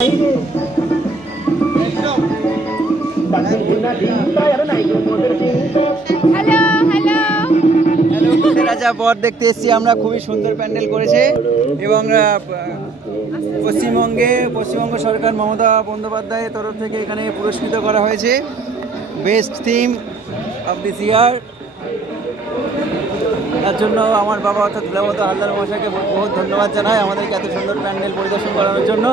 Hello hello hello, রাজা বর দেখতে এসেছি আমরা। খুবই সুন্দর প্যান্ডেল করেছে এবং পশ্চিমবঙ্গ সরকার মমতা বন্দ্যোপাধ্যায়ের তরফ থেকে এখানে পুরস্কৃত করা হয়েছে বেস্ট থিম অফ দিস ইয়ার। তার জন্য আমার বাবা অর্থাৎ দুলাবত হালদার মশাইকে বহুত ধন্যবাদ জানাই আমাদেরকে এত সুন্দর প্যান্ডেল পরিদর্শন করানোর জন্য।